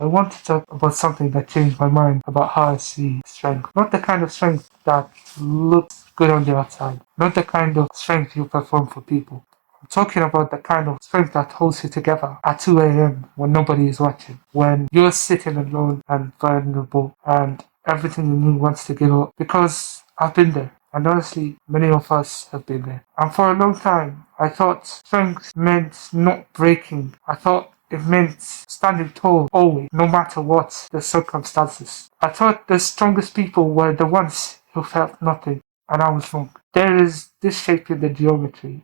I want to talk about something that changed my mind about how I see strength. Not the kind of strength that looks good on the outside, not the kind of strength you perform for people. I'm talking about the kind of strength that holds you together at 2 a.m. when nobody is watching, when you're sitting alone and vulnerable and everything in you wants to give up. Because I've been there. And honestly, many of us have been there. And for a long time, I thought strength meant not breaking. I thought it meant standing tall always, no matter what the circumstances. I thought the strongest people were the ones who felt nothing, and I was wrong. There is this shape in the geometry,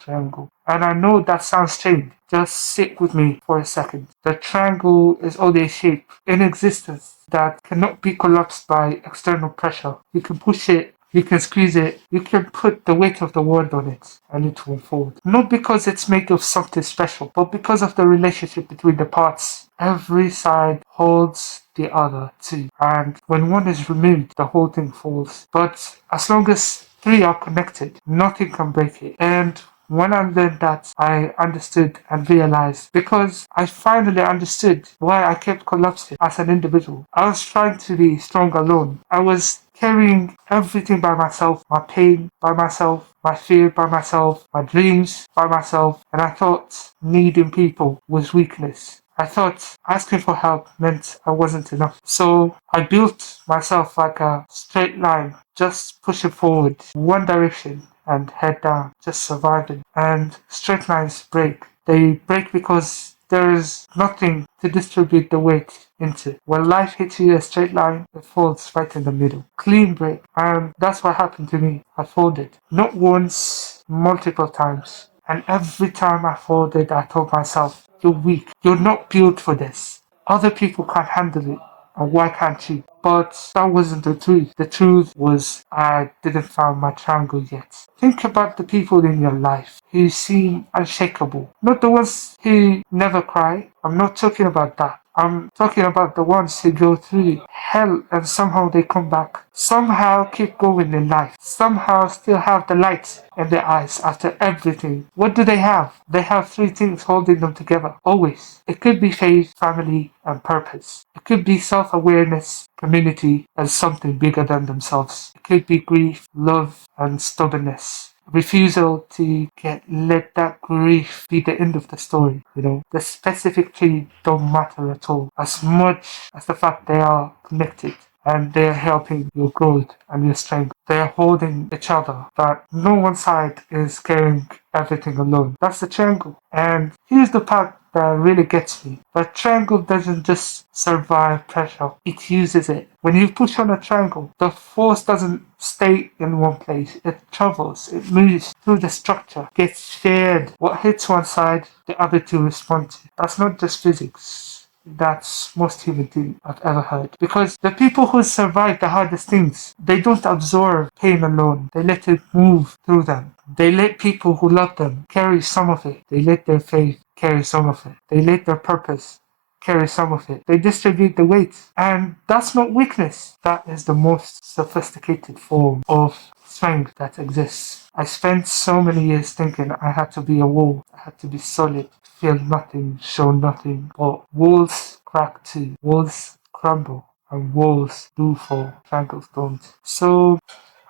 triangle. And I know that sounds strange. Just sit with me for a second. The triangle is only a shape in existence that cannot be collapsed by external pressure. You can push it, you can squeeze it, you can put the weight of the world on it and it will unfold. Not because it's made of something special, but because of the relationship between the parts. Every side holds the other too. And when one is removed, the whole thing falls. But as long as three are connected, nothing can break it. And when I learned that, I understood and realized because I finally understood why I kept collapsing as an individual. I was trying to be strong alone. I was carrying everything by myself, my pain by myself, my fear by myself, my dreams by myself, and I thought needing people was weakness. I thought asking for help meant I wasn't enough. So I built myself like a straight line, just pushing forward, one direction and head down, just surviving. And straight lines break. They break because there is nothing to distribute the weight into. When life hits you a straight line, it falls right in the middle. Clean break. And that's what happened to me. I folded. Not once, multiple times. And every time I folded, I told myself, you're weak. You're not built for this. Other people can't handle it. And why can't you? But that wasn't the truth. The truth was I didn't find my triangle yet. Think about the people in your life who seem unshakable. Not the ones who never cry. I'm not talking about that. I'm talking about the ones who go through hell and somehow they come back. Somehow keep going in life. Somehow still have the light in their eyes after everything. What do they have? They have three things holding them together. Always. It could be faith, family, and purpose. It could be self-awareness, community, and something bigger than themselves. It could be grief, love, and stubbornness. Refusal to let that grief be the end of the story. The specific three don't matter at all, as much as the fact they are connected and they're helping your growth and your strength. They're holding each other, but no one side is carrying everything alone. That's the triangle. And here's the part that really gets me. The triangle doesn't just survive pressure, it uses it. When you push on a triangle, the force doesn't stay in one place. It travels, it moves through the structure, gets shared. What hits one side, the other two respond to. That's not just physics. That's most human thing I've ever heard. Because the people who survive the hardest things, they don't absorb pain alone. They let it move through them. They let people who love them carry some of it. They let their faith carry some of it. They let their purpose carry some of it. They distribute the weight. And that's not weakness. That is the most sophisticated form of strength that exists. I spent so many years thinking I had to be a wall. I had to be solid, feel nothing, show nothing. But walls crack too. Walls crumble. And walls do fall. Triangles don't. So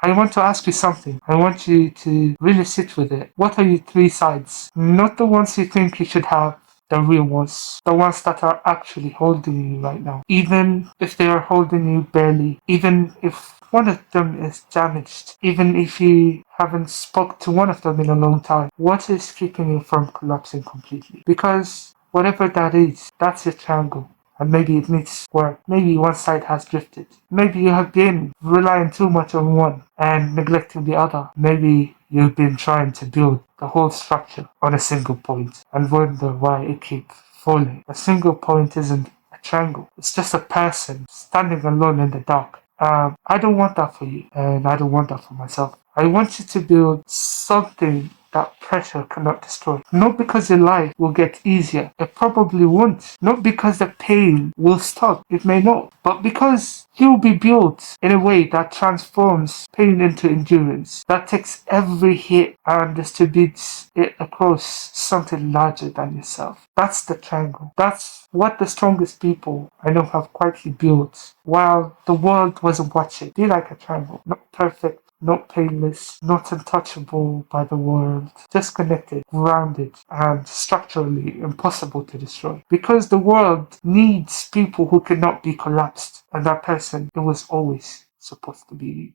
I want to ask you something. I want you to really sit with it. What are your three sides? Not the ones you think you should have, the real ones. The ones that are actually holding you right now. Even if they are holding you barely. Even if one of them is damaged. Even if you haven't spoke to one of them in a long time. What is keeping you from collapsing completely? Because whatever that is, that's your triangle. And maybe it needs work. Maybe one side has drifted. Maybe you have been relying too much on one and neglecting the other. Maybe you've been trying to build the whole structure on a single point and wonder why it keeps falling. A single point isn't a triangle. It's just a person standing alone in the dark. I don't want that for you, and I don't want that for myself. I want you to build something that pressure cannot destroy. Not because your life will get easier, it probably won't. Not because the pain will stop, it may not. But because you'll be built in a way that transforms pain into endurance, that takes every hit and distributes it across something larger than yourself. That's the triangle. That's what the strongest people I know have quietly built while the world wasn't watching. Be like a triangle, not perfect, not painless, not untouchable by the world, just connected, grounded, and structurally impossible to destroy. Because the world needs people who cannot be collapsed, and that person, it was always supposed to be you.